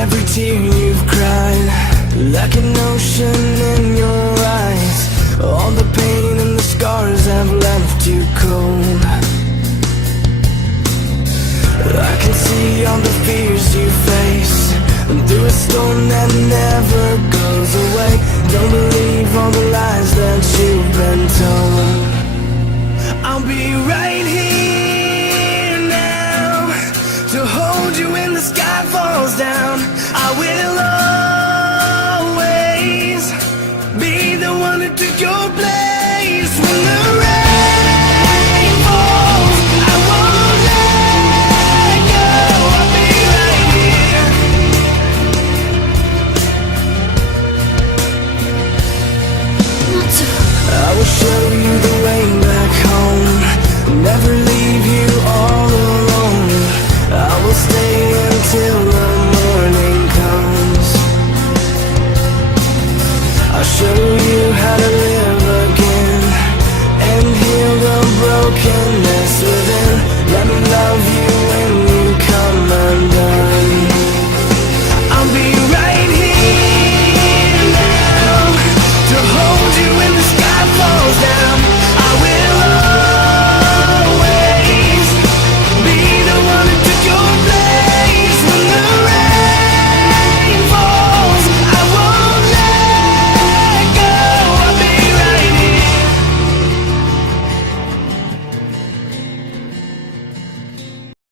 every tear you've cried, like an ocean in your eyes. All the pain and the scars have left you cold. I can see all the fears you face through a storm that never goes away. Don't believe all the lies that you've been told. I'll be right here now to hold you when the sky falls down.